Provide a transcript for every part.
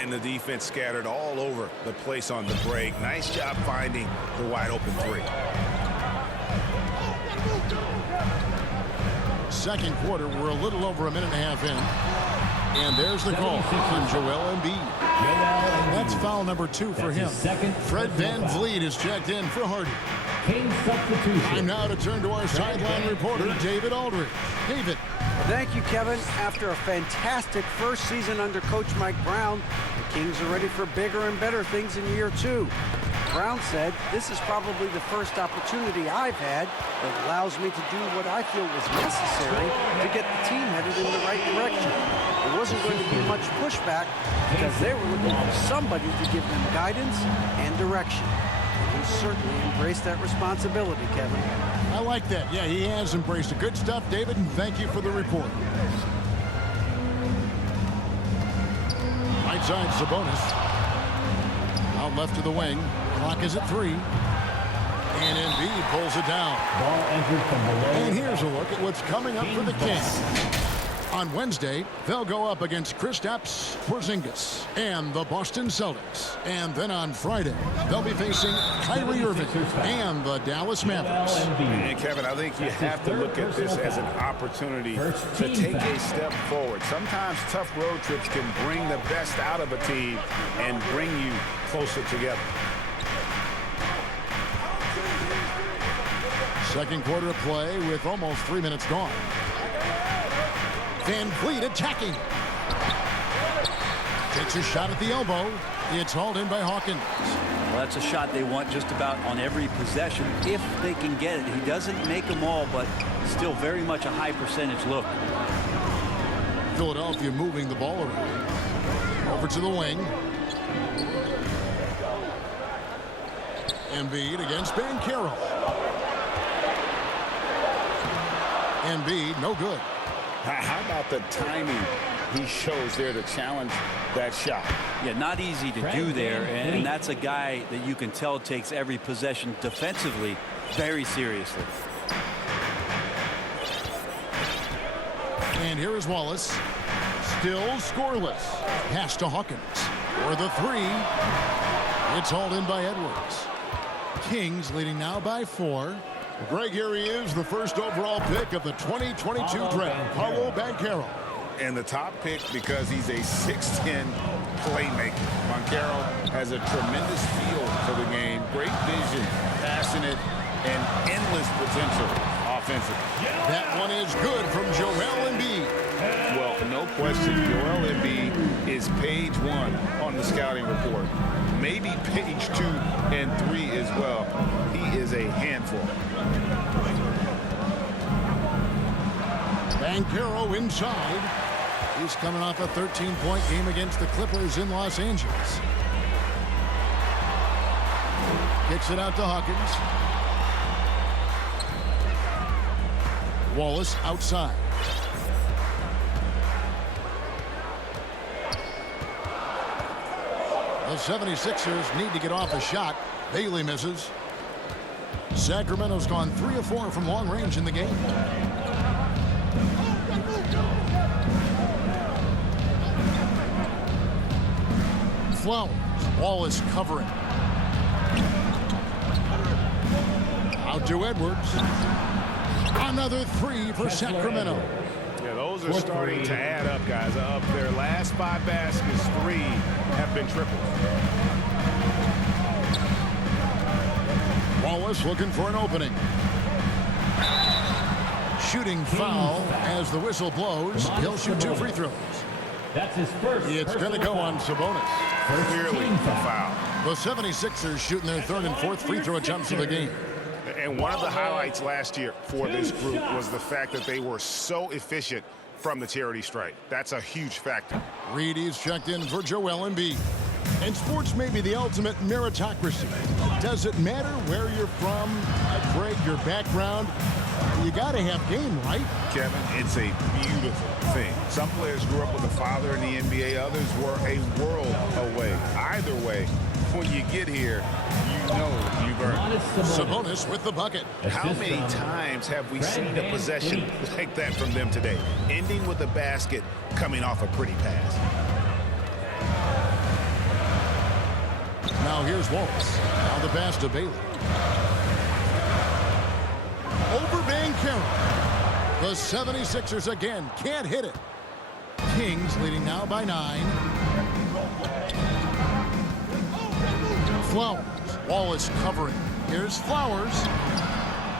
And the defense scattered all over the place on the break. Nice job finding the wide open three. Second quarter, we're a little over a minute and a half in. And there's the call on Joel Embiid. That's foul number 2 for him. Fred VanVleet is checked in for Hardy. Time now to turn to our sideline reporter, David Aldridge. David. Thank you, Kevin. After a fantastic first season under Coach Mike Brown, the Kings are ready for bigger and better things in year 2. Brown said, "This is probably the first opportunity I've had that allows me to do what I feel was necessary to get the team headed in the right direction." There wasn't going to be much pushback because they were looking for somebody to give them guidance and direction. He certainly embraced that responsibility, Kevin. I like that. Yeah, he has embraced it. Good stuff, David, and thank you for the report. Right side, Sabonis. Out left to the wing. Clock is at 3. And Embiid pulls it down. Ball entered from below. And here's a look at what's coming up for the Kings. On Wednesday, they'll go up against Kristaps Porzingis and the Boston Celtics. And then on Friday, they'll be facing Kyrie Irving and the Dallas Mavericks. And Kevin, I think you have to look at this as an opportunity to take a step forward. Sometimes tough road trips can bring the best out of a team and bring you closer together. Second quarter of play with almost 3 minutes gone. VanVleet attacking. Takes a shot at the elbow. It's hauled in by Hawkins. Well, that's a shot they want just about on every possession if they can get it. He doesn't make them all, but still very much a high percentage look. Philadelphia moving the ball around. Over to the wing. Embiid against Banchero. Embiid, no good. How about the timing he shows there to challenge that shot? Yeah, not easy to do there, and that's a guy that you can tell takes every possession defensively very seriously. And here is Wallace. Still scoreless. Pass to Hawkins. For the 3. It's hauled in by Edwards. Kings leading now by 4. Greg, here he is, the first overall pick of the 2022 draft, Paolo Banchero. And the top pick because he's a 6'10 playmaker. Banchero has a tremendous feel for the game, great vision, passionate, and endless potential offensively. That one is good from Joel Embiid. Well, no question, Joel Embiid is page 1 on the scouting report. Maybe page 2 and 3 as well. He is a handful. Banchero inside. He's coming off a 13-point game against the Clippers in Los Angeles. Kicks it out to Hawkins. Wallace outside. The 76ers need to get off a shot. Bailey misses. Sacramento's gone 3 of 4 from long range in the game. Flowers. Wallace covering. Out to Edwards. Another 3 for Sacramento. Yeah, those are starting to add up, guys. Up their last 5 baskets, 3 have been triples. Wallace looking for an opening. Shooting foul as the whistle blows. He'll shoot 2 free throws. That's his first. It's going to go on Sabonis. Clearly a foul. The 76ers shooting their 3rd and 4th free throw attempts of the game. And one of the highlights last year for this group was the fact that they were so efficient from the charity stripe. That's a huge factor. Reed is checked in for Joel Embiid. And sports may be the ultimate meritocracy. Does it matter where you're from, Greg, your background? You got to have game, right? Kevin, it's a beautiful thing. Some players grew up with a father in the NBA. Others were a world away. Either way, when you get here, you know you've earned it. Sabonis with the bucket. How many times have we seen a possession like that from them today? Ending with a basket, coming off a pretty pass. Now here's Wallace. Now the pass to Bailey. Over Banchero. The 76ers again can't hit it. Kings leading now by 9. Flowers. Wallace covering. Here's Flowers.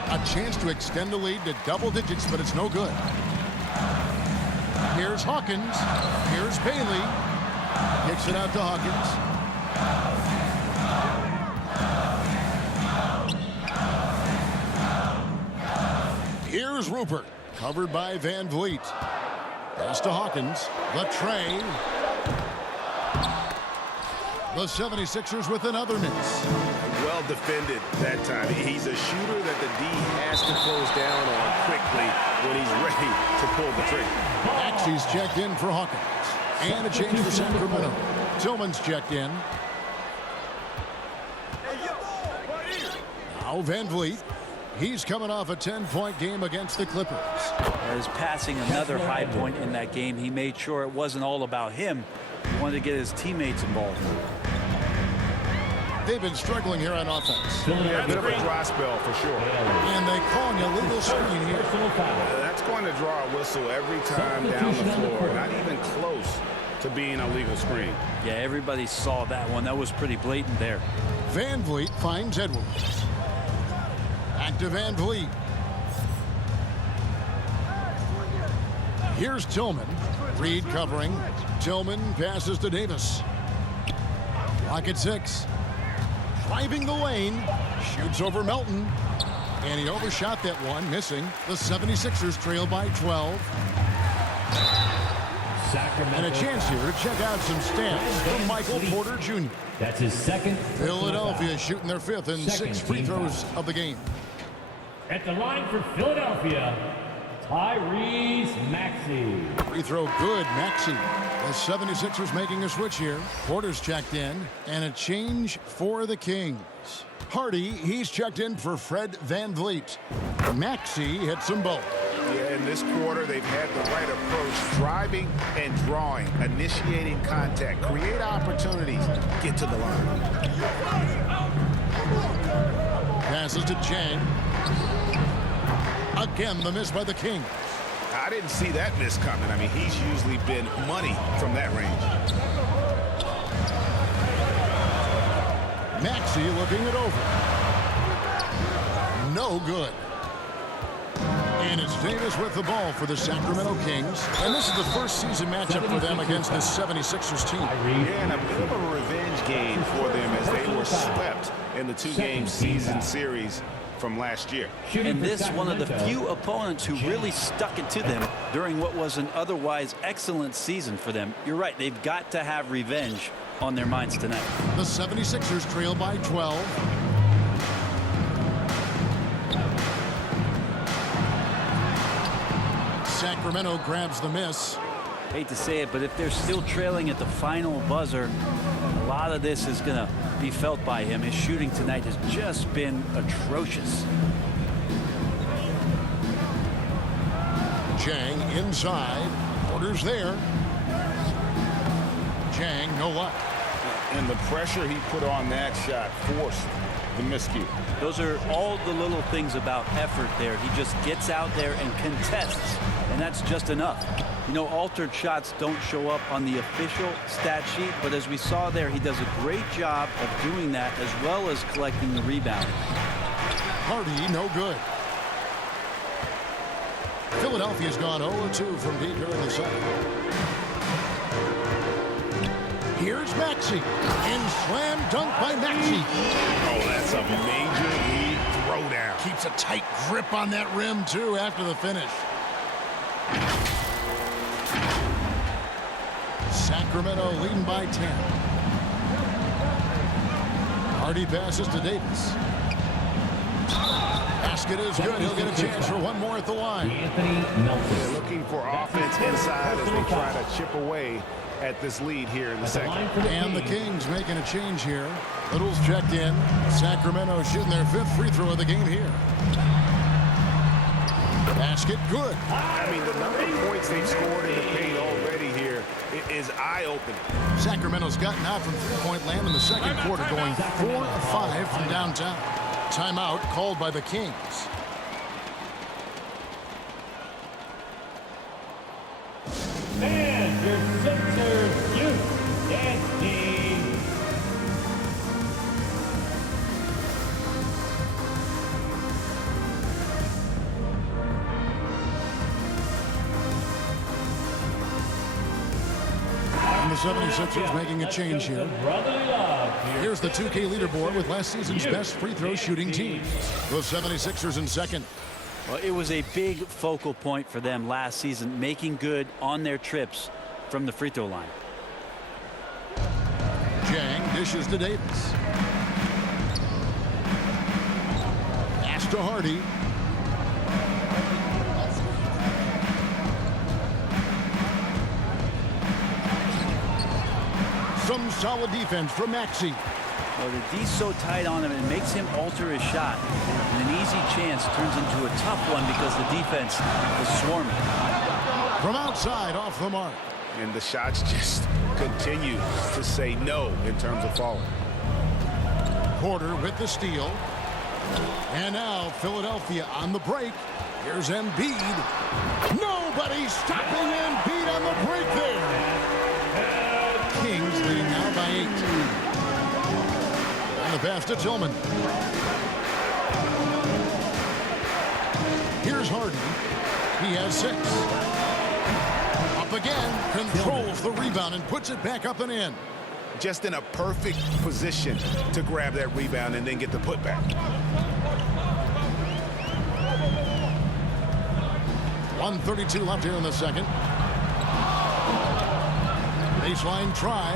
A chance to extend the lead to double digits, but it's no good. Here's Hawkins. Here's Bailey. Kicks it out to Hawkins. Here's Rupert. Covered by Van Vliet. Pass to Hawkins. The tray. The 76ers with another miss. Well defended that time. He's a shooter that the D has to close down on quickly when he's ready to pull the trigger. Maxey's checked in for Hawkins. And a change for Sacramento. Tillman's checked in. Now Van Vliet. He's coming off a 10-point game against the Clippers. As passing another high point in that game, he made sure it wasn't all about him. He wanted to get his teammates involved. They've been struggling here on offense. Yeah, a bit of a dry spell for sure. And they call an illegal screen here. That's going to draw a whistle every time down the floor. Not even close to being a legal screen. Yeah, everybody saw that one. That was pretty blatant there. Van Vliet finds Edwards. Back to Van Vliet. Here's Tillman. Reed covering. Tillman passes to Davis. Clock at 6. Driving the lane. Shoots over Melton. And he overshot that one, missing. The 76ers trail by 12. And a chance here to check out some stats from Michael Porter Jr. That's his second. Philadelphia shooting their 5th and 6th free throws of the game. At the line for Philadelphia, Tyrese Maxey. Free throw good, Maxey. The 76ers making a switch here. Porter's checked in, and a change for the Kings. Hardy, he's checked in for Fred Van Vliet. Maxey hits them both. Yeah, in this quarter, they've had the right approach. Driving and drawing, initiating contact, create opportunities, get to the line. Passes to Chang. Again, the miss by the Kings. I didn't see that miss coming. I mean, he's usually been money from that range. Maxey looking it over. No good. And it's Davis with the ball for the Sacramento Kings. And this is the first season matchup for them against the 76ers team. Yeah, and a bit of a revenge game for them as they were swept in the 2-game season series from last year. And this one of the few opponents who really stuck it to them during what was an otherwise excellent season for them. You're right, they've got to have revenge on their minds tonight. The 76ers trail by 12. Sacramento grabs the miss. Hate to say it, but if they're still trailing at the final buzzer, a lot of this is going to be felt by him. His shooting tonight has just been atrocious. Chang inside. Porter's there. Chang, no luck. And the pressure he put on that shot forced the miscue. Those are all the little things about effort there. He just gets out there and contests, and that's just enough. You know, altered shots don't show up on the official stat sheet, but as we saw there, he does a great job of doing that as well as collecting the rebound. Hardy, no good. Philadelphia's gone 0-2 from deep here in the second. Here's Maxey. And slam dunk by Maxey. Oh, that's a major league throwdown. Keeps a tight grip on that rim, too, after the finish. Sacramento leading by 10. Hardy passes to Davis. Basket is good. He'll get a chance for one more at the line. They're looking for offense inside as they try to chip away at this lead here in the second. And the Kings making a change here. Little's checked in. Sacramento shooting their 5th free throw of the game here. Basket good. I mean, the number of points they've scored in the paint already here, is eye-opening. Sacramento's gotten out from three-point land in the second quarter, going 4 of 5 from downtown. Timeout called by the Kings. And your Sixers youth dance team. And the 76ers making a change here. Brotherly love. Here's the 2K leaderboard with last season's best free throw shooting team. The 76ers in second. Well, it was a big focal point for them last season, making good on their trips from the free throw line. Jang dishes to Davis. Pass to Hardy. Some solid defense from Maxey. Well, the D's so tight on him, it makes him alter his shot. And an easy chance turns into a tough one because the defense is swarming. From outside, off the mark. And the shots just continue to say no in terms of falling. Porter with the steal. And now Philadelphia on the break. Here's Embiid. Nobody stopping Embiid on the break there. Kings leading now by 8. And the pass to Tillman. Here's Harden. He has 6. Up again. Controls the rebound and puts it back up and in. Just in a perfect position to grab that rebound and then get the putback. 1:32 left here in the second. Baseline try.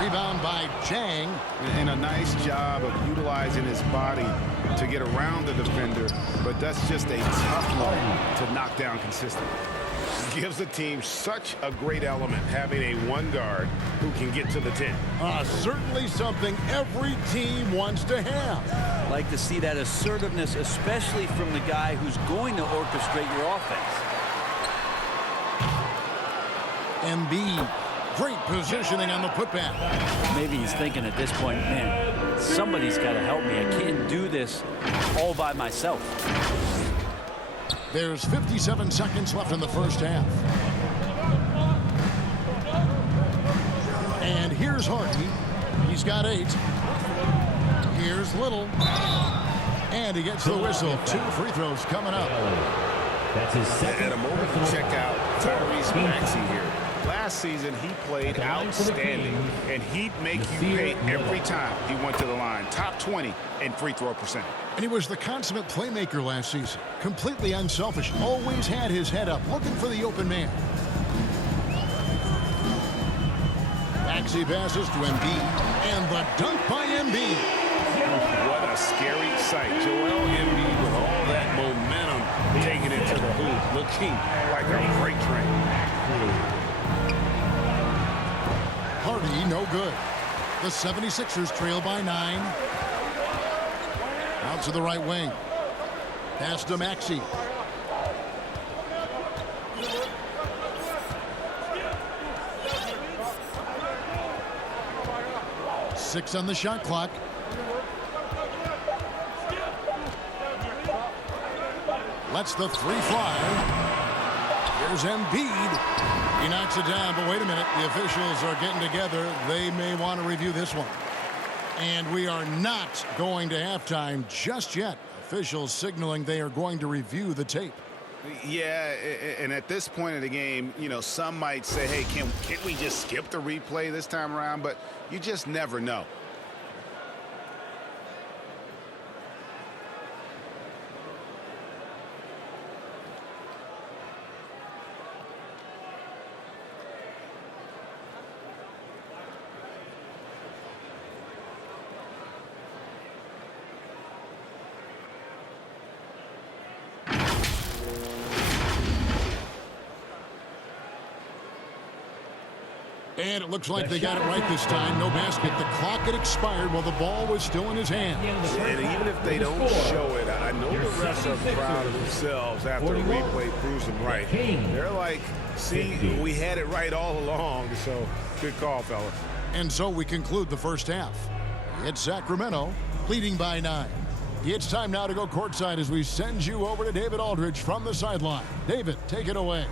Rebound by Jang. And a nice job of utilizing his body to get around the defender, but that's just a tough one to knock down consistently. Gives the team such a great element having a one guard who can get to the 10. Certainly something every team wants to have. Like to see that assertiveness, especially from the guy who's going to orchestrate your offense. Embiid, great positioning on the putback. Maybe he's thinking at this point, man, somebody's got to help me. I can't do this all by myself. There's 57 seconds left in the first half. And here's Hardy. He's got 8. Here's Little. And he gets the whistle. 2 free throws coming up. That's his second. At a moment to check out Tyrese Maxey here. Last season, he played outstanding, and he'd make you pay every time he went to the line. Top 20 in free throw percentage. And he was the consummate playmaker last season. Completely unselfish. Always had his head up, looking for the open man. Maxey passes to Embiid. And the dunk by Embiid. What a scary sight. Joel Embiid with all that momentum taking it to the hoop, looking like a freight train. Hardy, no good. The 76ers trail by 9. Out to the right wing. Pass to Maxey. Six on the shot clock. Lets the 3 fly. Here's Embiid. He knocks it down, but wait a minute. The officials are getting together. They may want to review this one. And we are not going to halftime just yet. Officials signaling they are going to review the tape. Yeah, and at this point of the game, you know, some might say, hey, can't we just skip the replay this time around? But you just never know. And it looks like they got it right this time. No basket. The clock had expired while the ball was still in his hand. And even if they don't show it, I know the refs are proud of themselves after the replay proves them right. They're like, see, we had it right all along. So good call, fellas. And so we conclude the first half. It's Sacramento leading by 9. It's time now to go courtside as we send you over to David Aldridge from the sideline. David, take it away.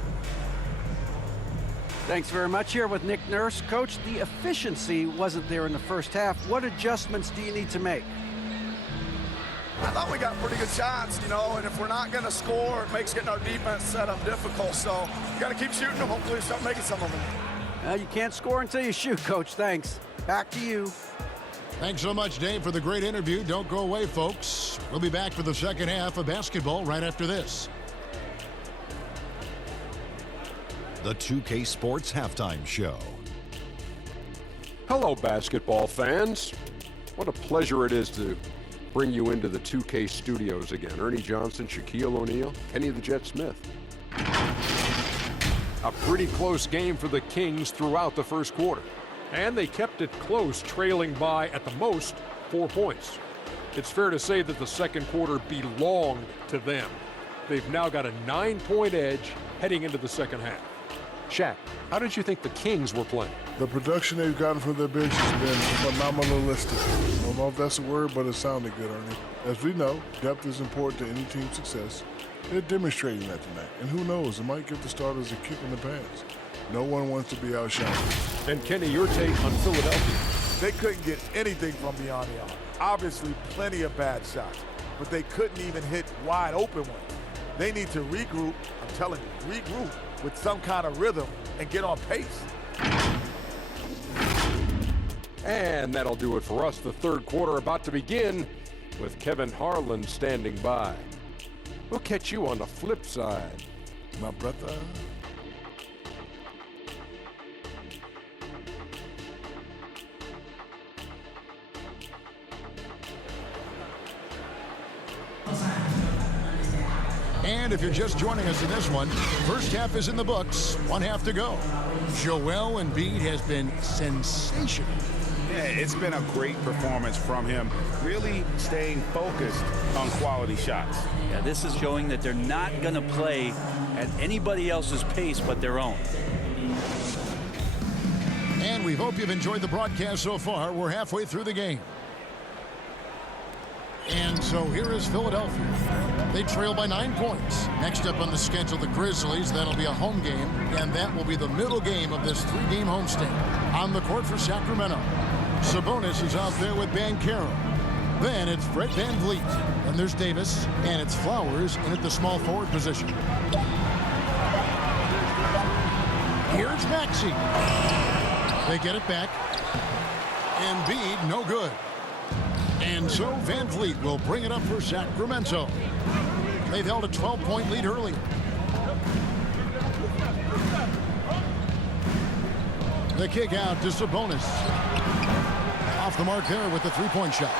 Thanks very much. Here with Nick Nurse. Coach, the efficiency wasn't there in the first half. What adjustments do you need to make? I thought we got pretty good shots, you know, and if we're not going to score, it makes getting our defense set up difficult. So you got to keep shooting them. Hopefully we start making some of them. You can't score until you shoot, Coach. Thanks. Back to you. Thanks so much, Dave, for the great interview. Don't go away, folks. We'll be back for the second half of basketball right after this. The 2K Sports Halftime Show. Hello, basketball fans. What a pleasure it is to bring you into the 2K studios again. Ernie Johnson, Shaquille O'Neal, Kenny the Jet Smith. A pretty close game for the Kings throughout the first quarter. And they kept it close, trailing by, at the most, 4 points. It's fair to say that the second quarter belonged to them. They've now got a 9-point edge heading into the second half. Shaq, how did you think the Kings were playing? The production they've gotten from their bench has been phenomenalistic. I don't know if that's a word, but it sounded good, Ernie. As we know, depth is important to any team's success. They're demonstrating that tonight. And who knows, it might give the starters a kick in the pants. No one wants to be outshined. And Kenny, your take on Philadelphia? They couldn't get anything from beyond the arc. Obviously, plenty of bad shots, but they couldn't even hit wide open ones. They need to regroup, I'm telling you, regroup with some kind of rhythm and get on pace. And that'll do it for us. The third quarter about to begin with Kevin Harlan standing by. We'll catch you on the flip side, my brother. And if you're just joining us in this one, first half is in the books, 1 half to go. Joel Embiid has been sensational. Yeah, it's been a great performance from him, really staying focused on quality shots. Yeah, this is showing that they're not going to play at anybody else's pace but their own. And we hope you've enjoyed the broadcast so far. We're halfway through the game. And so here is Philadelphia. They trail by 9 points. Next up on the schedule, the Grizzlies. That'll be a home game, and that will be the middle game of this 3-game homestand. On the court for Sacramento, Sabonis is out there with Banchero. Then it's Fred VanVleet. And there's Davis, and it's Flowers in at the small forward position. Here's Maxey. They get it back. Embiid, no good. And so VanVleet will bring it up for Sacramento. They've held a 12-point lead early. The kick out to Sabonis. Off the mark there with the 3-point shot.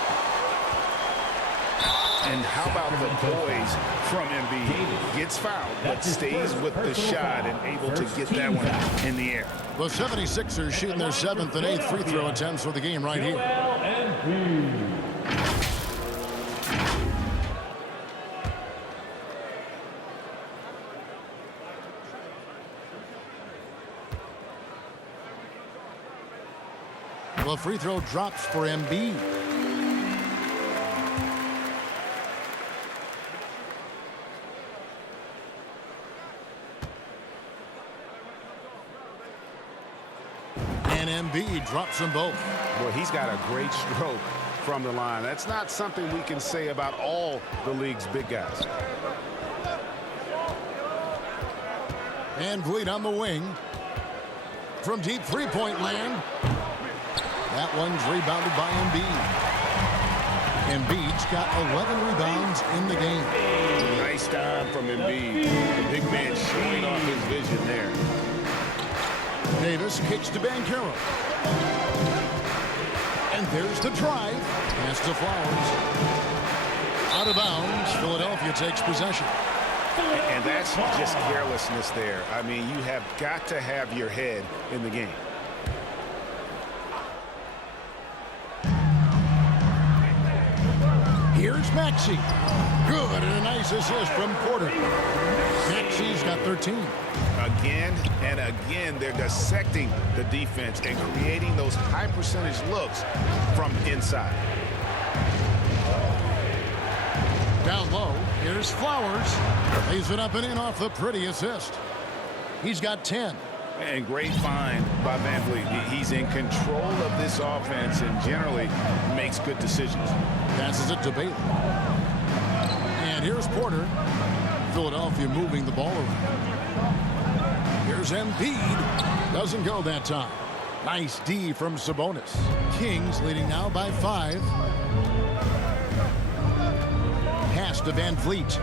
And how about the poise from Embiid? Gets fouled, but stays with the shot and able to get that one in the air. The 76ers shooting their 7th and 8th free throw attempts for the game right here. Well, free throw drops for Embiid. And Embiid drops them both. Well, he's got a great stroke from the line. That's not something we can say about all the league's big guys. And VanVleet on the wing. From deep three-point land. That one's rebounded by Embiid. Embiid's got 11 rebounds in the game. Nice time from Embiid. The big man showing off his vision there. Davis kicks to Banchero. And there's the drive. Pass to Flowers. Out of bounds. Philadelphia takes possession. And that's just carelessness there. I mean, you have got to have your head in the game. Here's Maxey. Good, and a nice assist from Porter. Maxey's got 13. Again and again, they're dissecting the defense and creating those high percentage looks from inside. Down low, here's Flowers. Lays it up and in off the pretty assist. He's got 10. And great find by VanVleet. He's in control of this offense and generally makes good decisions. Passes it to Bailey. And here's Porter. Philadelphia moving the ball around. Here's Embiid. Doesn't go that time. Nice D from Sabonis. Kings leading now by 5. Pass to VanVleet.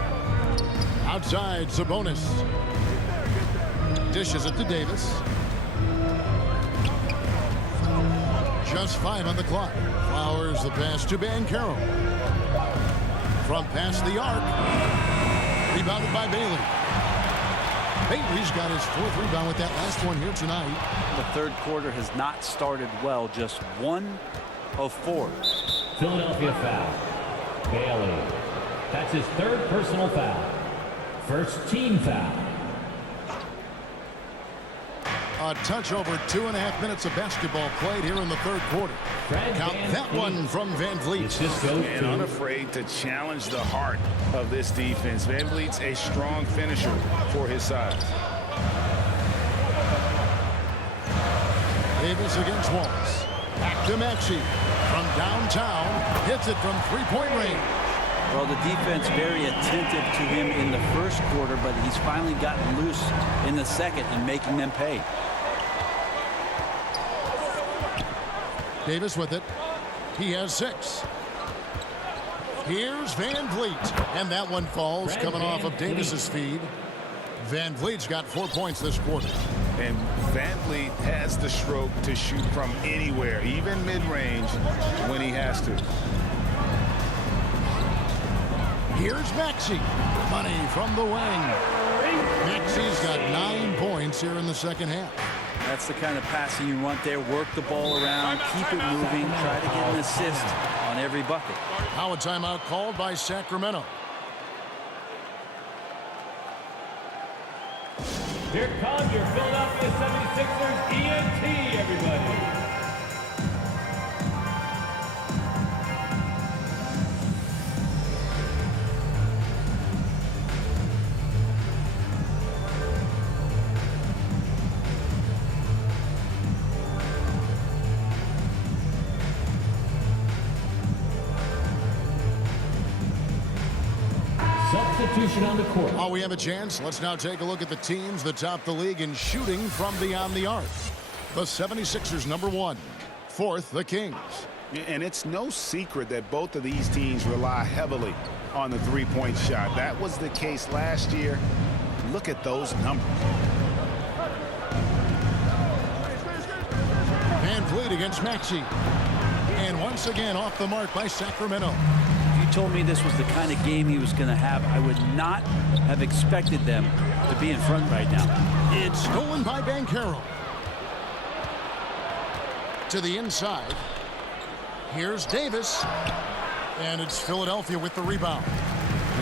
Outside, Sabonis. Dishes it to Davis. Just 5 on the clock. Flowers the pass to Banchero. From past the arc. Rebounded by Bailey. Bailey's got his 4th rebound with that last one here tonight. The third quarter has not started well. Just 1 of 4. Philadelphia foul. Bailey. That's his 3rd personal foul. First team foul. A touch over 2.5 minutes of basketball played here in the third quarter. Count that one from VanVleet. And unafraid to challenge the heart of this defense. VanVleet's a strong finisher for his size. Davis against Wallace. Back to Maxey. From downtown. Hits it from 3-point range. Well, the defense very attentive to him in the first quarter, but he's finally gotten loose in the second and making them pay. Davis with it. He has 6. Here's VanVleet. And that one falls coming off of Davis's feed. VanVleet's got 4 points this quarter. And VanVleet has the stroke to shoot from anywhere, even mid-range, when he has to. Here's Maxey. Money from the wing. Maxey's got 9 points here in the second half. That's the kind of passing you want there. Work the ball around, keep it moving, try to get an assist on every bucket. Now a timeout called by Sacramento. Here comes your Philadelphia 76ers ENT, everybody. Substitution on the court. Oh, we have a chance. Let's now take a look at the teams that top the league in shooting from beyond the arc. The 76ers, number 1. 4th, the Kings. And it's no secret that both of these teams rely heavily on the three-point shot. That was the case last year. Look at those numbers. VanVleet against Maxey. And once again off the mark by Sacramento. If you told me this was the kind of game he was going to have, I would not have expected them to be in front right now. It's stolen by Banchero. To the inside. Here's Davis. And it's Philadelphia with the rebound.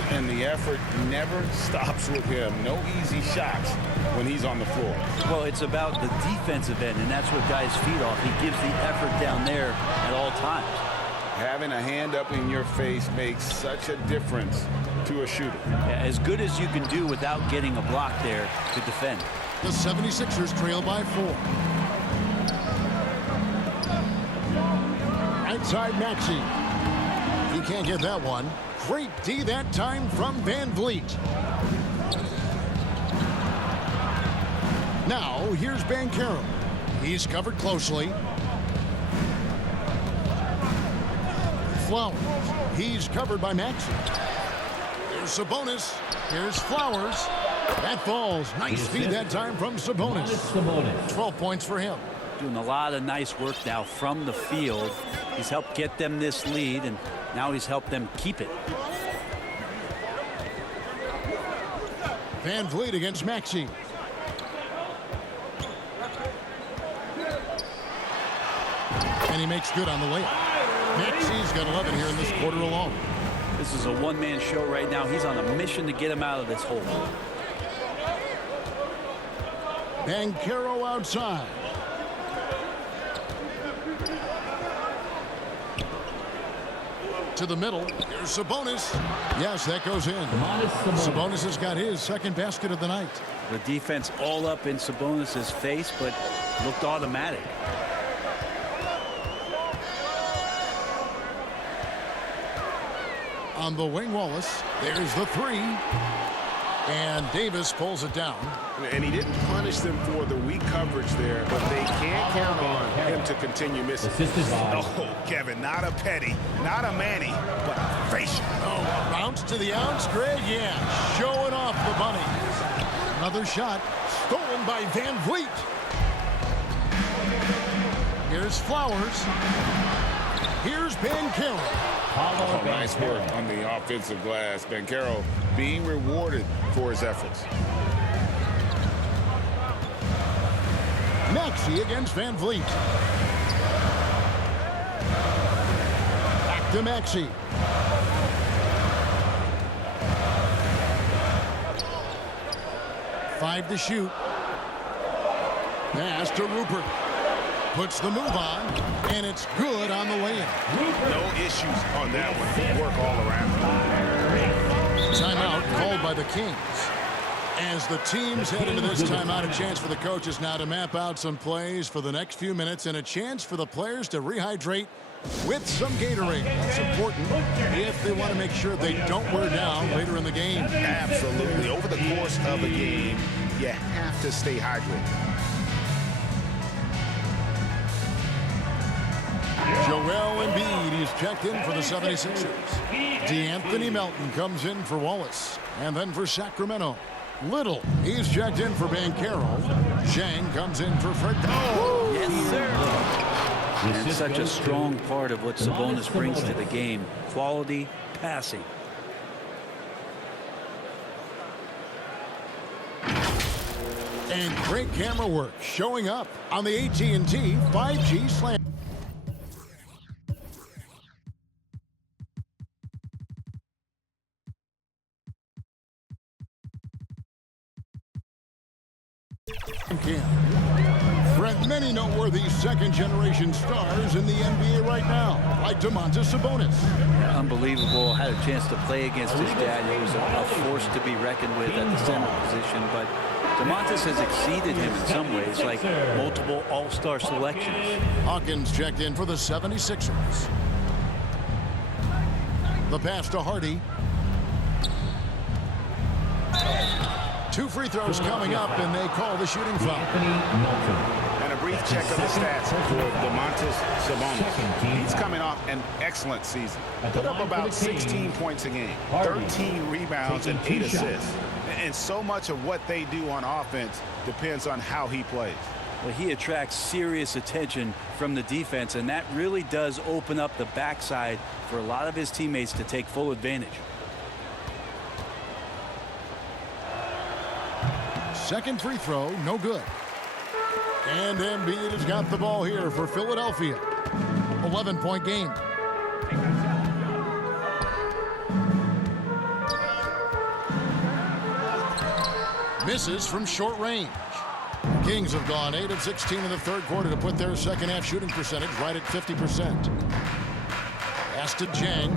And the effort never stops with him. No easy shots when he's on the floor. Well, it's about the defensive end, and that's what guys feed off. He gives the effort down there at all times. Having a hand up in your face makes such a difference to a shooter. Yeah, as good as you can do without getting a block there to defend. The 76ers trail by 4. Outside Maxey. He can't get that one. Great D that time from VanVleet. Now, here's Banchero. He's covered closely. Flowers. He's covered by Maxey. There's Sabonis. Here's Flowers. That falls. Nice feed that time from Sabonis. 12 points for him. Doing a lot of nice work now from the field. He's helped get them this lead, and now he's helped them keep it. VanVleet against Maxey. And he makes good on the layup. Maxey's got 11 here in this quarter alone. This is a one-man show right now. He's on a mission to get him out of this hole. Banchero outside. To the middle. Here's Sabonis. Yes, that goes in. Sabonis has got his second basket of the night. The defense all up in Sabonis' face, but looked automatic. On the wing, Wallace. There's the three. And Davis pulls it down. And he didn't punish them for the weak coverage there, but they can't count on him to continue missing. Oh, Kevin, not a Petty, not a Manny, but a facial. Oh, bounce to the ounce, Greg. Yeah, showing off the bunny. Another shot stolen by Van Vliet. Here's Flowers. Here's Banchero. Oh, nice work on the offensive glass. Banchero being rewarded for his efforts. Maxey against Van Vliet. Back to Maxey. Five to shoot. Pass to Rupert. Puts the move on, and it's good on the way in. No issues on that one. Work all around. Timeout called by the Kings. As the teams head into this timeout, a chance for the coaches now to map out some plays for the next few minutes and a chance for the players to rehydrate with some Gatorade. That's important if they want to make sure they don't wear down later in the game. Absolutely. Over the course of a game, you have to stay hydrated. Joel Embiid is checked in for the 76ers. DeAnthony Melton comes in for Wallace. And then for Sacramento, Little, he's checked in for Banchero. Zhang comes in for Fred. Oh, yes, sir. And such a strong part of what Sabonis brings to the game. Quality passing. And great camera work showing up on the AT&T 5G Slam. Brent, many noteworthy second-generation stars in the NBA right now, like Domantas Sabonis. Unbelievable. Had a chance to play against his dad, who was a force to be reckoned with at the center position. But Domantas has exceeded him in some ways, like multiple all-star selections. Hawkins checked in for the 76ers. The pass to Hardy. Two free throws coming up, and they call the shooting foul. And a brief check of the stats for Domantas Sabonis. He's coming off an excellent season. Put up about 16 points a game, 13 rebounds, and 8 assists. And so much of what they do on offense depends on how he plays. Well, he attracts serious attention from the defense, and that really does open up the backside for a lot of his teammates to take full advantage. Second free throw, no good. And Embiid has got the ball here for Philadelphia. 11-point game. Misses from short range. Kings have gone 8 of 16 in the third quarter to put their second half shooting percentage right at 50%. Pass to Zhang.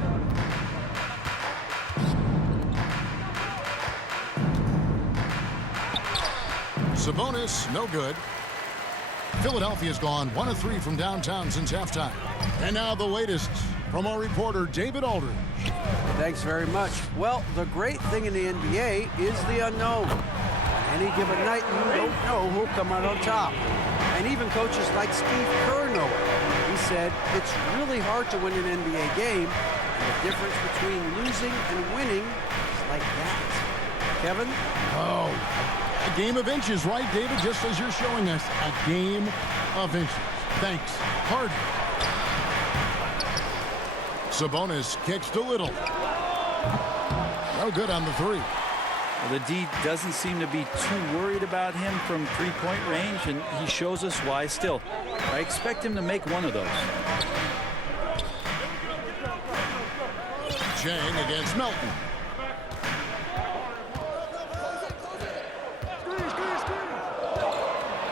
Sabonis, no good. Philadelphia's gone 1 of 3 from downtown since halftime. And now the latest from our reporter, David Aldridge. Thanks very much. Well, the great thing in the NBA is the unknown. On any given night, you don't know who'll come out on top. And even coaches like Steve Kerr know it. He said, it's really hard to win an NBA game, and the difference between losing and winning is like that. Kevin? Oh, a game of inches, right, David? Just as you're showing us, a game of inches. Thanks. Harden. Sabonis kicks to Little. No good on the three. Well, the D doesn't seem to be too worried about him from three-point range, and he shows us why still. I expect him to make one of those. Jang against Melton.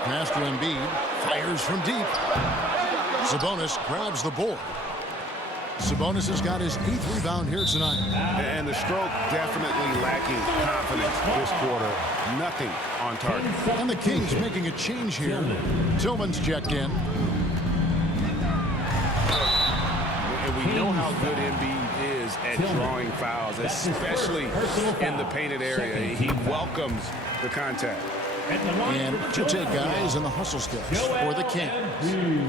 Pass to Embiid. Fires from deep. Sabonis grabs the board. Sabonis has got his 8th rebound here tonight. And the stroke definitely lacking confidence this quarter. Nothing on target. And the Kings making a change here. Tillman's checked in. And we know how good Embiid is at drawing fouls, especially in the painted area. He welcomes the contact. And to take guys in the hustle sticks for the Kings.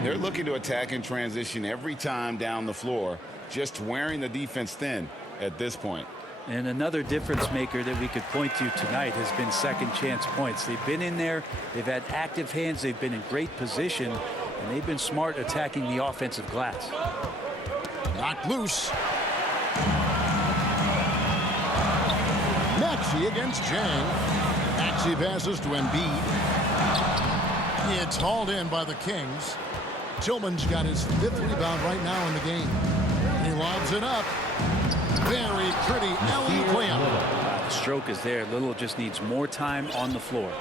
They're looking to attack in transition every time down the floor, just wearing the defense thin at this point. And another difference maker that we could point to tonight has been second chance points. They've been in there, they've had active hands, they've been in great position, and they've been smart attacking the offensive glass. Knocked loose. Maxey against Jang. Maxey passes to Embiid. It's hauled in by the Kings. Tillman's got his 5th rebound right now in the game. He lobs it up. Very pretty alley-oop layup. The stroke is there. Little just needs more time on the floor.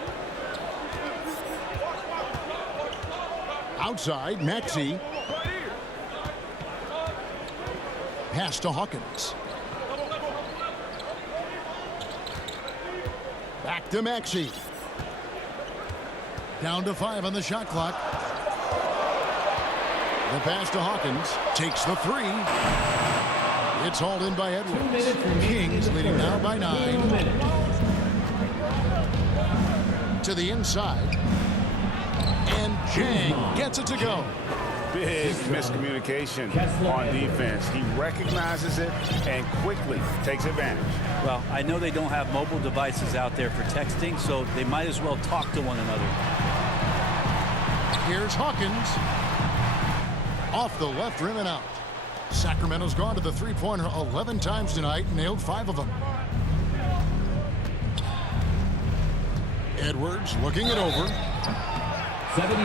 Outside, Maxey. Pass to Hawkins. Back to Maxey. Down to 5 on the shot clock. The pass to Hawkins. Takes the 3. It's hauled in by Edwards. Kings leading now by 9. To the inside. And Jang gets it to go. Big miscommunication on defense. He recognizes it and quickly takes advantage. Well, I know they don't have mobile devices out there for texting, so they might as well talk to one another. Here's Hawkins. Off the left rim and out. Sacramento's gone to the three-pointer 11 times tonight, nailed 5 of them. Edwards looking it over.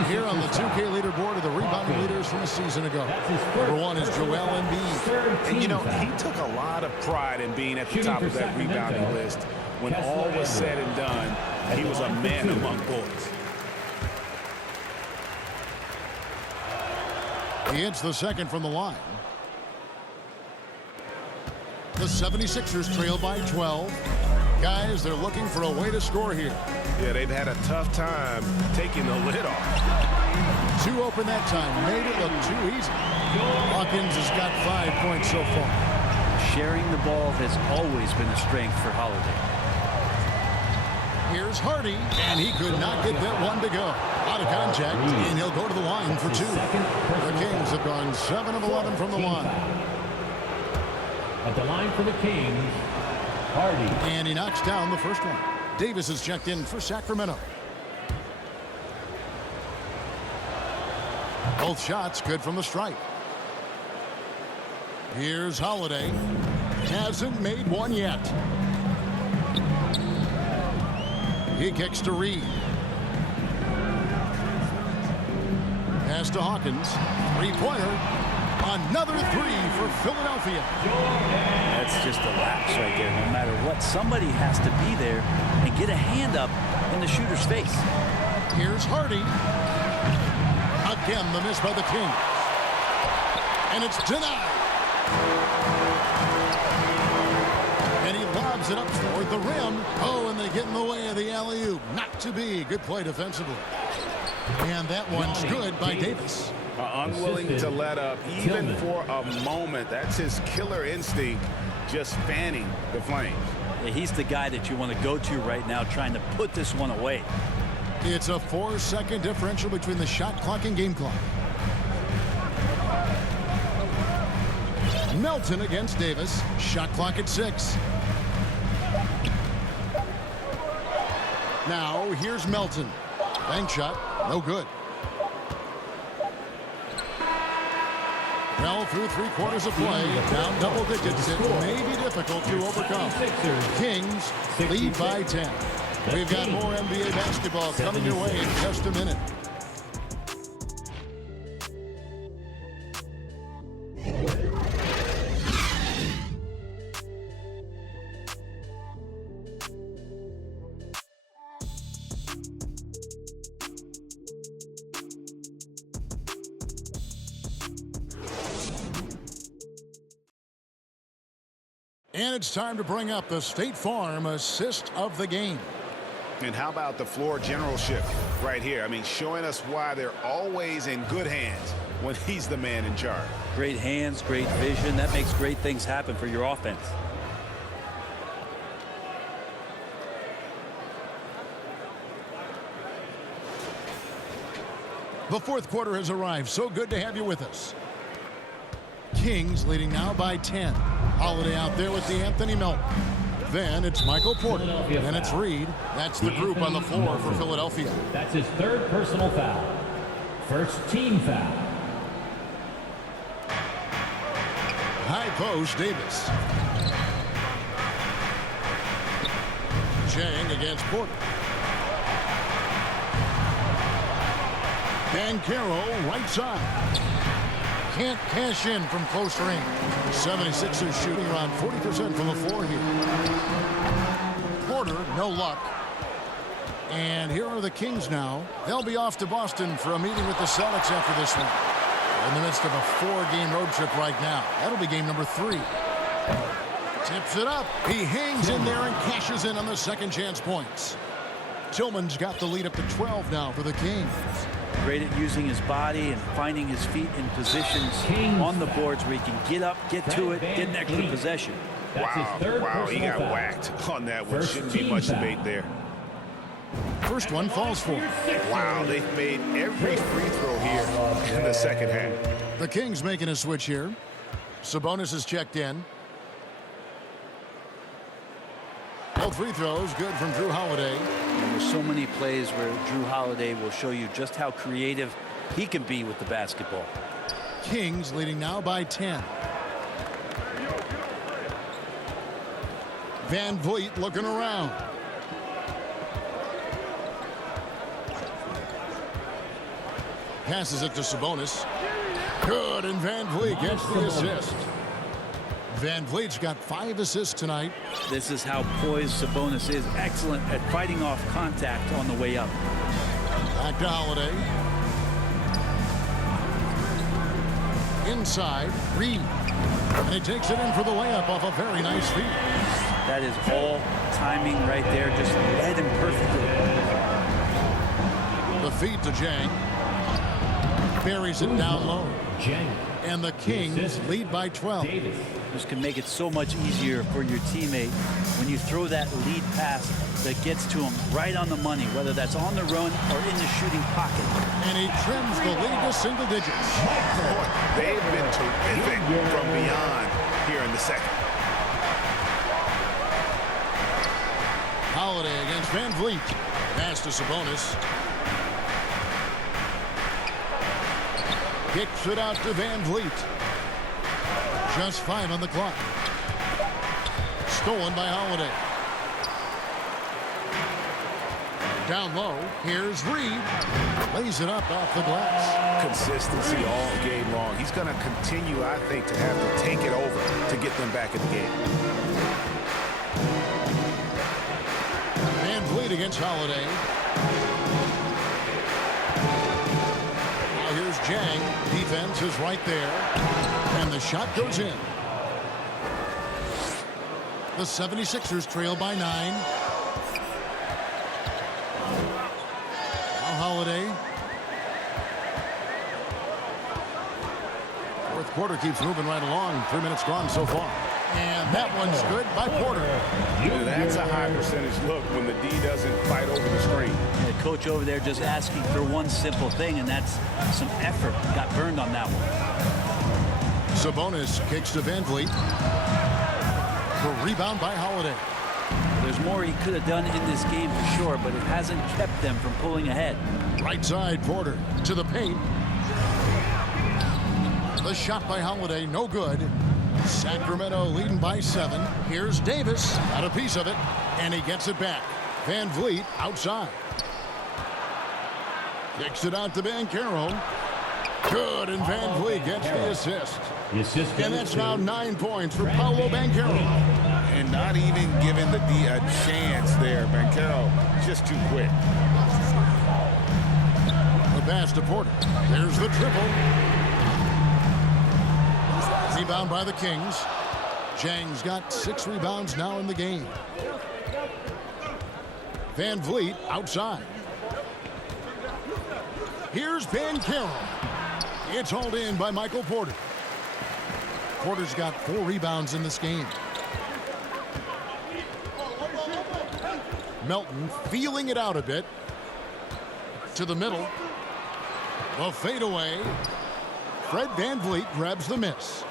Here on the 2K leaderboard are the rebounding leaders from a season ago. Number 1 is Joel Embiid. And, you know, he took a lot of pride in being at the top of that rebounding list. When all was said and done, he was a man among boys. He hits the second from the line. The 76ers trail by 12. Guys, they're looking for a way to score here. Yeah, they've had a tough time taking the lid off. 2 open that time. Made it look too easy. Hawkins has got 5 points so far. Sharing the ball has always been a strength for Holiday. Here's Hardy, and he could not get that one to go. Out of contact, and he'll go to the line for 2. The Kings have gone 7 of 11 from the line. At the line for the Kings, Hardy. And he knocks down the first one. Davis is checked in for Sacramento. Both shots good from the stripe. Here's Holiday. Hasn't made one yet. He kicks to Reed. Pass to Hawkins. 3-pointer. Another 3 for Philadelphia. That's just a lapse right there. No matter what, somebody has to be there and get a hand up in the shooter's face. Here's Hardy. Again, the miss by the Kings. And it's denied. And he lobs it up toward the rim. Oh, and they get in the way of the alley-oop. Not to be. Good play defensively. And that one's good by Davis. Unwilling to let up even for a moment. That's his killer instinct, just fanning the flames. Yeah, he's the guy that you want to go to right now, trying to put this one away. It's a 4-second differential between the shot clock and game clock. Melton against Davis. Shot clock at 6. Now here's Melton. Bank shot, no good. Well, through 3/4 of play, down double digits, it may be difficult to overcome. Kings lead by 10. We've got more NBA basketball coming your way in just a minute. And it's time to bring up the State Farm assist of the game. And how about the floor generalship right here? I mean, showing us why they're always in good hands when he's the man in charge. Great hands, great vision. That makes great things happen for your offense. The fourth quarter has arrived. So good to have you with us. Kings leading now by 10. Holiday out there with the Anthony Melton. Then it's Michael Porter. And it's Reed. That's the group on the floor for Philadelphia. That's his third personal foul. First team foul. High post, Davis. Chang against Porter. Banchero, right side. Can't cash in from close range. 76ers shooting around 40% from the floor here. Porter, no luck. And here are the Kings now. They'll be off to Boston for a meeting with the Celtics after this one. In the midst of a 4-game road trip right now. That'll be game number 3. Tips it up. He hangs in there and cashes in on the second chance points. Tillman's got the lead up to 12 now for the Kings. Great at using his body and finding his feet in positions on the boards where he can get up, get to it, get an extra possession. Wow, he got whacked on that one. Shouldn't be much debate there. First one falls for him. Wow, they've made every free throw here in the second half. The Kings making a switch here. Sabonis is checked in. Both free throws good from Drew Holiday. And there's so many plays where Drew Holiday will show you just how creative he can be with the basketball. Kings leading now by 10. Van Vliet looking around. Passes it to Sabonis. Good, and Van Vliet gets the assist. Van Vliet's got 5 assists tonight. This is how poised Sabonis is. Excellent at fighting off contact on the way up. Back to Holiday. Inside, Reed. And he takes it in for the layup off a very nice feed. That is all timing right there. Just led him perfectly. The feed to Jang. Buries it down low. And the Kings lead by 12. This can make it so much easier for your teammate when you throw that lead pass that gets to him right on the money, whether that's on the run or in the shooting pocket. And he trims the lead to single digits. They've been terrific from beyond here in the second. Holiday against Van Vliet. Pass to Sabonis. Kicks it out to Van Vliet. Just 5 on the clock. Stolen by Holiday. Down low. Here's Reed. Lays it up off the glass. Consistency all game long. He's going to continue, I think, to have to take it over to get them back in the game. Van Vliet against Holiday. Now here's Jang. Defense is right there. And the shot goes in. The 76ers trail by 9. Now Holiday. Fourth quarter keeps moving right along. 3 minutes gone so far. And that one's good by Porter. That's a high percentage look when the D doesn't fight over the screen. The coach over there just asking for one simple thing, and that's some effort. Got burned on that one. Sabonis kicks to Van Vliet. The rebound by Holiday. There's more he could have done in this game for sure, but it hasn't kept them from pulling ahead. Right side, Porter to the paint. The shot by Holiday, no good. Sacramento leading by 7. Here's Davis, got a piece of it, and he gets it back. Van Vliet outside. Kicks it out to Banchero. Good, and Van Vliet gets the assist. And that's now 9 points for Paolo Banchero. And not even giving the D a chance there. Banchero just too quick. The pass to Porter. There's the triple. Rebound by the Kings. Jang's got 6 rebounds now in the game. Van Vliet outside. Here's Banchero. It's hauled in by Michael Porter. Porter's got 4 rebounds in this game. Melton feeling it out a bit. To the middle. The fadeaway. Fred Van Vliet grabs the miss.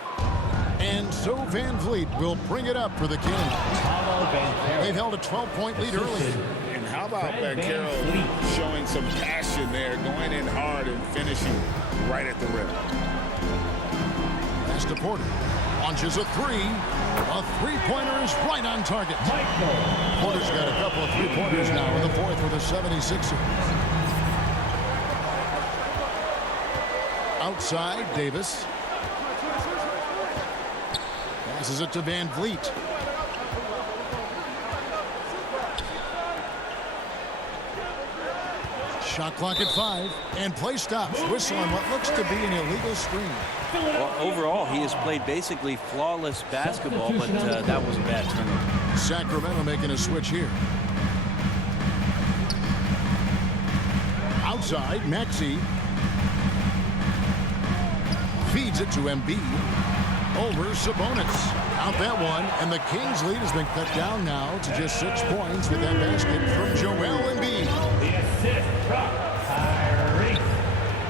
And so Van Vliet will bring it up for the Kings. They've held a 12-point lead early. And how about Banchero showing some passion there, going in hard and finishing right at the rim. Pass to Porter. Launches a 3. A 3-pointer is right on target. Porter's got a couple of 3-pointers now in the 4th with the 76ers. Outside, Davis. Passes it to Van Vliet. Shot clock at 5, and play stops. Whistle on what looks to be an illegal screen. Well, overall, he has played basically flawless basketball, but that was a bad turnover. Sacramento making a switch here. Outside, Maxey. Feeds it to Embiid. Over Sabonis. Out that one, and the Kings' lead has been cut down now to just 6 points with that basket from Joel Embiid. The assist from Tyrese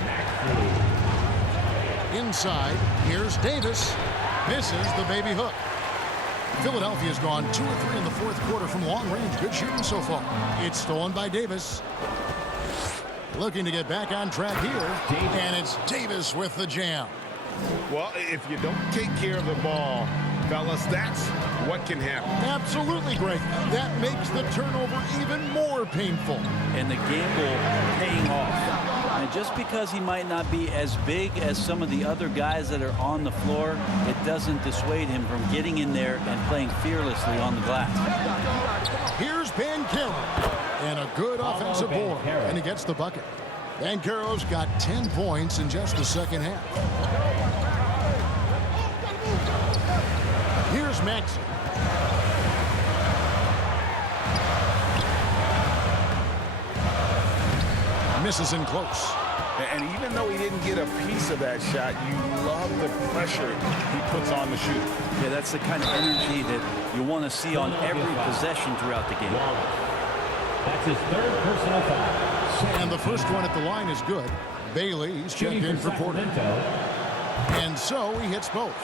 Maxey. Inside, here's Davis. Misses the baby hook. Philadelphia's gone 2 or 3 in the 4th quarter from long range. Good shooting so far. It's stolen by Davis. Looking to get back on track here. And it's Davis with the jam. Well, if you don't take care of the ball, fellas, that's what can happen. Absolutely, Greg. That makes the turnover even more painful. And the gamble paying off. And just because he might not be as big as some of the other guys that are on the floor, it doesn't dissuade him from getting in there and playing fearlessly on the glass. Here's Banchero. And a good offensive board. And he gets the bucket. Banchero's got 10 points in just the second half. Here's Maxey. Misses in close. And even though he didn't get a piece of that shot, you love the pressure he puts on the shooter. Yeah, that's the kind of energy that you want to see on every possession throughout the game. That's his 3rd personal foul. And the first one at the line is good. Bailey's checked in for Porter. And so he hits both.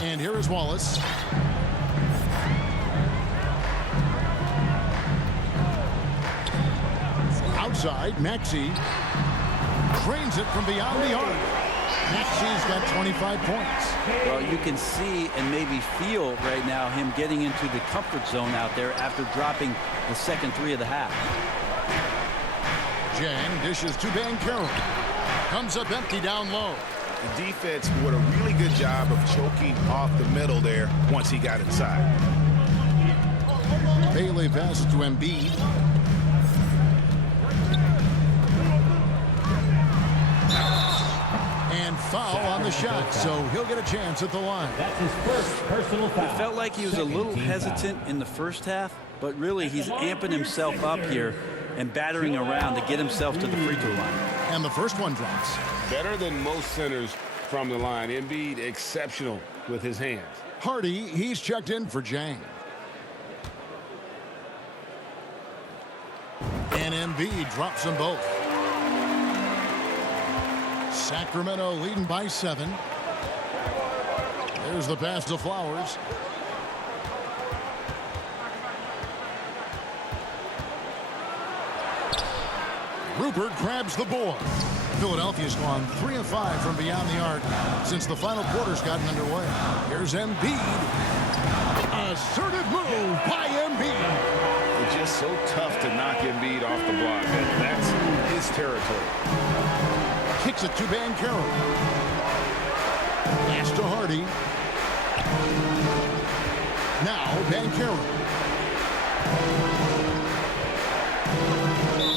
And here is Wallace. Outside, Maxey drains it from beyond the arc. Maxey's got 25 points. Well, you can see and maybe feel right now him getting into the comfort zone out there after dropping the second 3 of the half. Jang dishes to Banchero. Comes up empty down low. The defense did a really good job of choking off the middle there once he got inside. Bailey passes to Embiid. And foul on the shot, so he'll get a chance at the line. That's his 1st personal foul. It felt like he was a little hesitant in the first half, but really he's amping himself up here and battering around to get himself to the free throw line. And the first one drops. Better than most centers from the line. Embiid exceptional with his hands. Hardy, he's checked in for Jang. And Embiid drops them both. Sacramento leading by 7. There's the pass to Flowers. Rupert grabs the board. Philadelphia's gone 3 of 5 from beyond the arc since the final quarter's gotten underway. Here's Embiid. Assertive move by Embiid. It's just so tough to knock Embiid off the block. That's his territory. Kicks it to Banchero. Pass to Hardy. Now Banchero.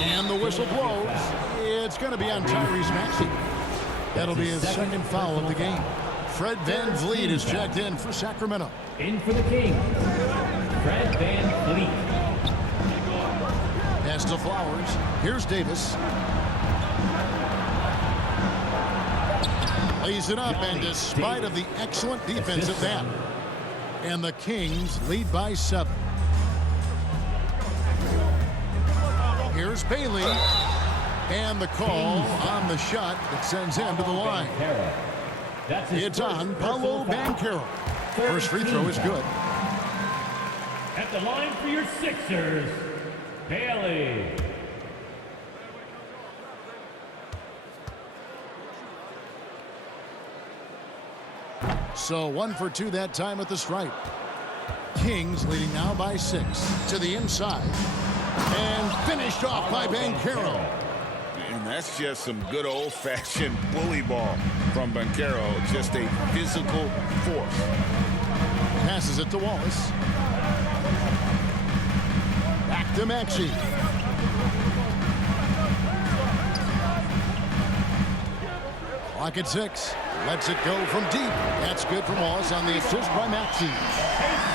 And the whistle blows. It's going to be on Tyrese Maxey. That'll be his second foul of the game. Fred VanVleet is checked in for Sacramento. In for the Kings, Fred VanVleet. Pass to Flowers. Here's Davis. Lays it up, and despite of the excellent defense at that, and the Kings lead by 7. Here's Bailey, and the call on the shot that sends him to the line. It's on Paolo Banchero. First free throw is good. At the line for your Sixers, Bailey. So 1 for 2 that time at the stripe. Kings leading now by 6 to the inside. And finished off by Banchero. And that's just some good old-fashioned bully ball from Banchero. Just a physical force. Passes it to Wallace. Back to Maxey. Clock at 6. Lets it go from deep. That's good from Wallace on the assist by Maxey.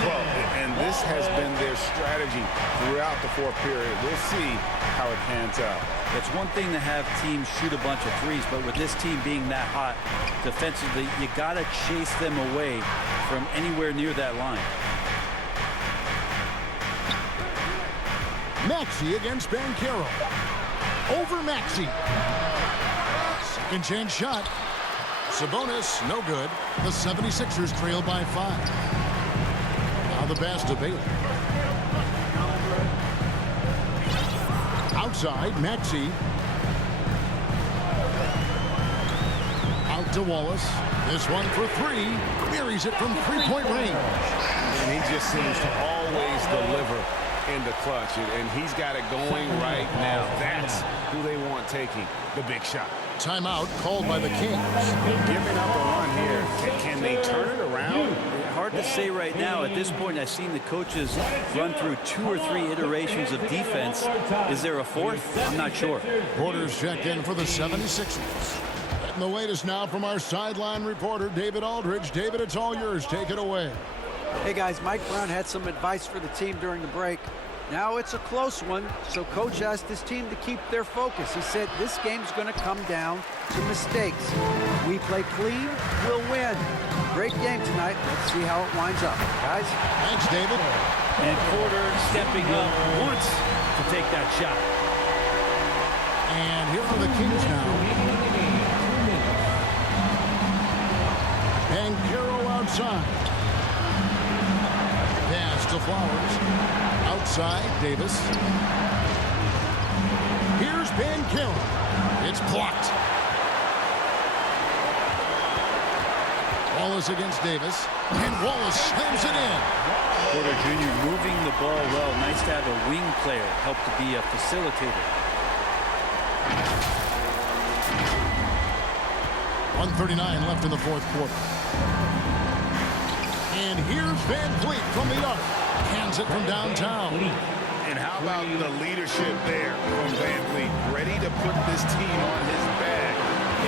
Well, and this has been their strategy throughout the fourth period. We'll see how it pans out. It's one thing to have teams shoot a bunch of threes, but with this team being that hot defensively, you got to chase them away from anywhere near that line. Maxey against Banchero. Over Maxey. Second chance shot. Sabonis, no good. The 76ers trail by 5. Now the pass to Bailey. Outside, Maxey. Out to Wallace. This one for 3. Buries it from 3-point range. And he just seems to always deliver in the clutch. And he's got it going right now. That's who they want taking the big shot. Timeout called by the Kings. Giving up a run here. Can they turn it around? Hard to say right now. At this point, I've seen the coaches run through 2 or 3 iterations of defense. Is there a fourth? I'm not sure. Porter's checked in for the 76ers. And the latest now from our sideline reporter, David Aldridge. David, it's all yours. Take it away. Hey, guys, Mike Brown had some advice for the team during the break. Now it's a close one, so Coach asked his team to keep their focus. He said this game's going to come down to mistakes. We play clean, we'll win. Great game tonight. Let's see how it winds up. Guys? Thanks, David. And Porter stepping up once to take that shot. And here are the Kings now. Banchero outside. Pass to Flowers. Outside, Davis. Here's Banchero. It's blocked. Wallace against Davis. And Wallace slams it in. Porter Jr. moving the ball well. Nice to have a wing player help to be a facilitator. 1:39 left in the fourth quarter. And here's VanVleet from the arc. Hands it from downtown. And how about the leadership there from VanVleet? Ready to put this team on his back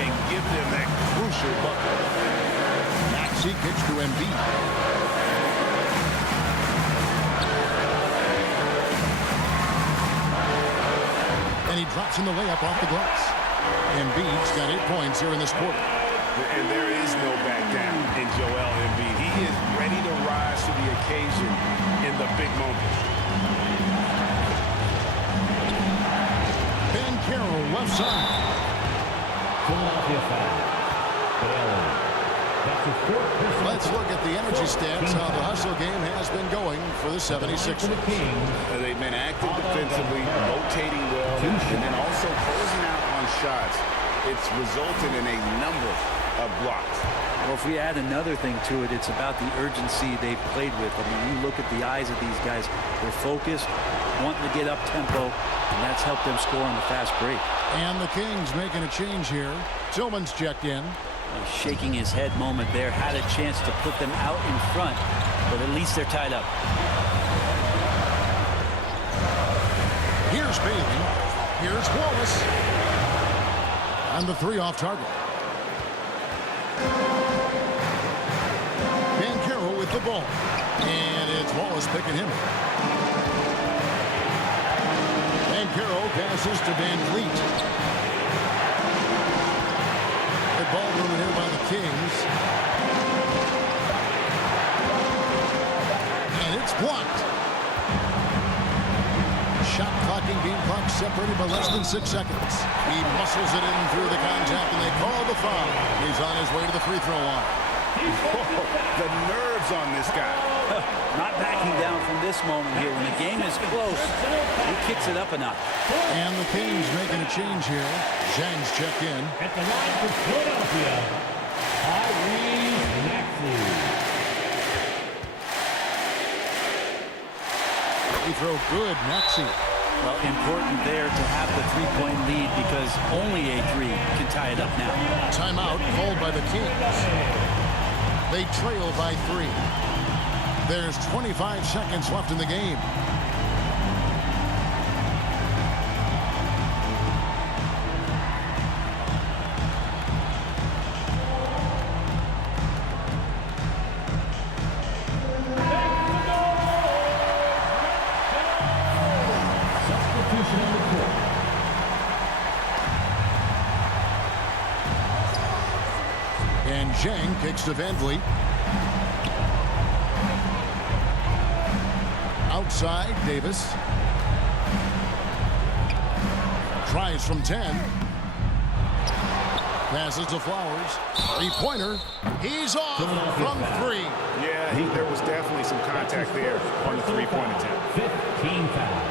and give them that crucial bucket. Maxey kicks to Embiid. And he drops in the layup off the glass. Embiid's got 8 points here in this quarter. And there is no back down in Joel Embiid. He is ready to rise to the occasion in the big moments. Banchero left side. Philadelphia foul. Bailey. That's his 4th personal. Let's look at the energy stats, how the hustle game has been going for the 76ers. They've been active defensively, rotating well, and then also closing out on shots. It's resulted in a number of blocks. Well, if we add another thing to it, it's about the urgency they've played with. I mean, you look at the eyes of these guys. They're focused, wanting to get up tempo, and that's helped them score on the fast break. And the Kings making a change here. Tillman's checked in. Shaking his head moment there. Had a chance to put them out in front, but at least they're tied up. Here's Bailey. Here's Wallace. And the 3 off target. the ball. And it's Wallace picking him up. And Carroll passes to Van Vliet. The ball moving here by the Kings. And it's blocked. Shot clocking, game clock separated by less than 6 seconds. He muscles it in through the contact, and they call the foul. He's on his way to the free throw line. Whoa, the nerves on this guy. Not backing down from this moment here. When the game is close, he kicks it up a notch. And the Kings making a change here. Zhang's check in. At the line for Philadelphia, Tyrese Maxey. Free throw good, Maxey. Well, important there to have the three-point lead because only a three can tie it up now. Timeout called by the Kings. They trail by 3. There's 25 seconds left in the game. And Zhang kicks to Van Vliet. Outside, Davis. Tries from 10. Passes to Flowers. Three-pointer. He's off from 3. Yeah, there was definitely some contact there on the three-point attempt. 15 foul.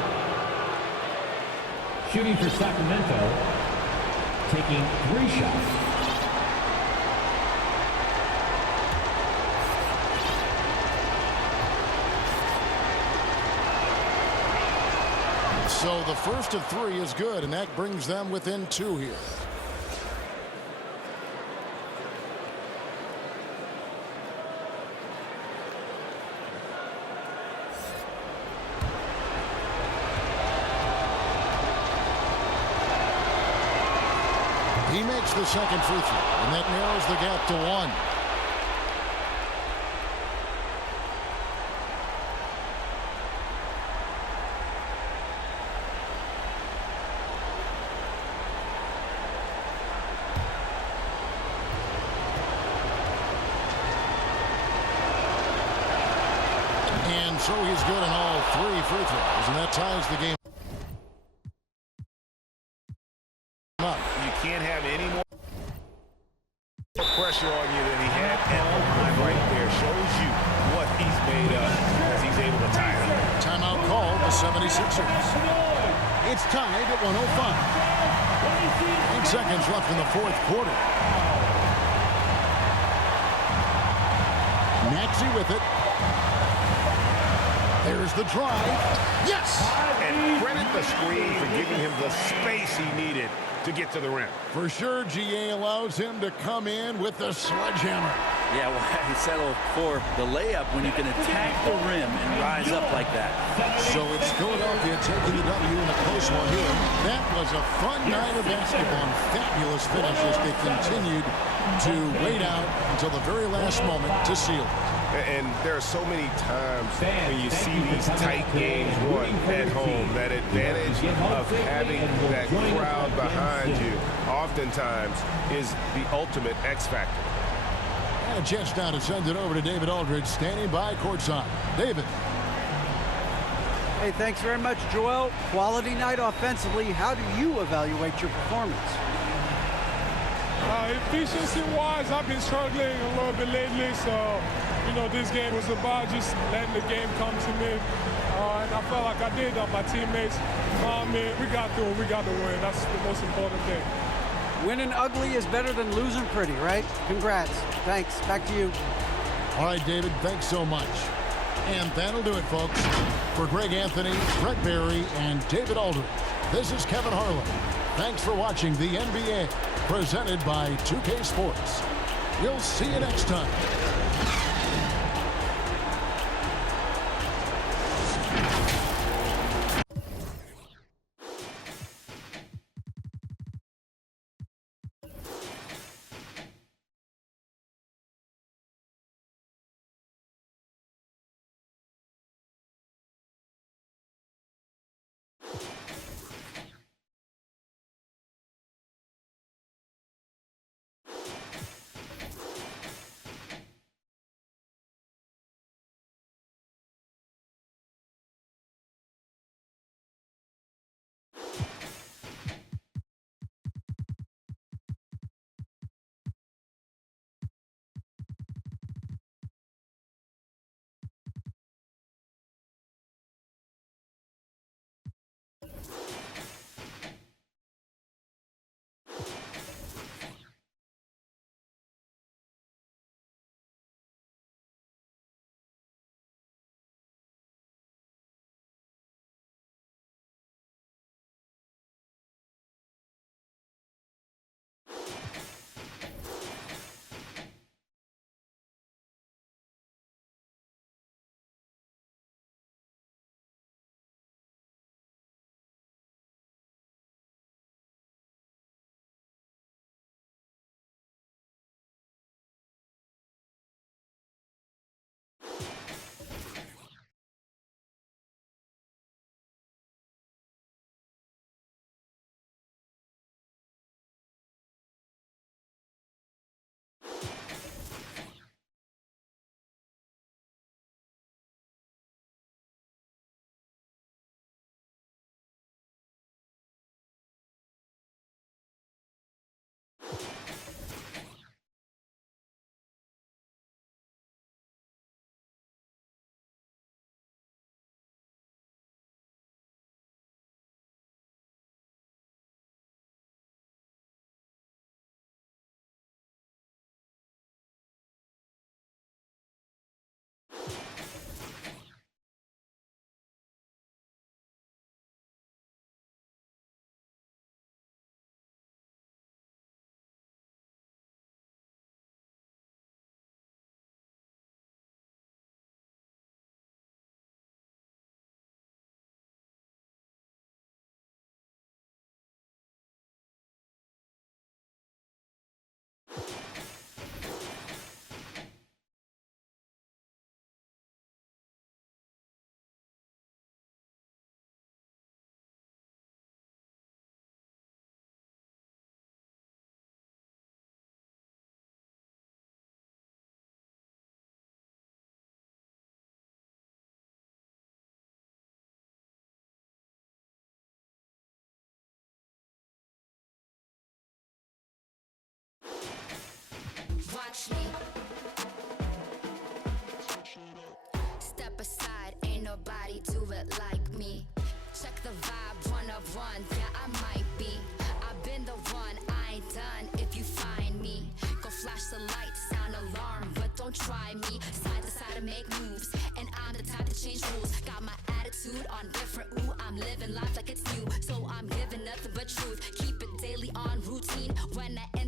Shooting for Sacramento, taking 3 shots. So the first of 3 is good, and that brings them within 2 here. He makes the second free throw, and that narrows the gap to 1. And so he's good on all 3 free throws, and that ties the game up. You can't have any more pressure on you than he had at the line right there. Shows you what he's made of as he's able to tie it up. Timeout called the 76ers. It's tied at 105. 8 seconds left in the 4th quarter. Maxey with it. There's the drive. Yes! And credit the screen for giving him the space he needed to get to the rim. For sure, GA allows him to come in with the sledgehammer. Yeah, well, he settled for the layup when you can attack the rim and rise up like that. So it's Philadelphia taking the W in a close one here. That was a fun night of basketball. Fabulous finish as they continued to wait out until the very last moment to seal it. And there are so many times when you see these tight games won at home, that advantage of having that crowd behind you oftentimes is the ultimate X factor. And a chance now to send it over to David Aldridge, standing by courtside. David. Hey, thanks very much, Joel. Quality night offensively. How do you evaluate your performance? Efficiency-wise, I've been struggling a little bit lately, so, you know, this game was about just letting the game come to me. And I felt like I did. My teammates found me. We got through it. We got the win. That's the most important thing. Winning ugly is better than losing pretty, right? Congrats. Thanks. Back to you. All right, David, thanks so much. And that'll do it, folks. For Greg Anthony, Brett Berry, and David Aldridge, this is Kevin Harlan. Thanks for watching the NBA, presented by 2K Sports. We'll see you next time. touch me. Step aside, ain't nobody do it like me. Check the vibe, one of one, yeah, I might be. I've been the one, I ain't done if you find me. Go flash the lights, sound alarm, but don't try me. Side to side to make moves, and I'm the type to change rules. Got my attitude on different, ooh, I'm living life like it's new. So I'm giving nothing but truth, keep it daily on routine. When I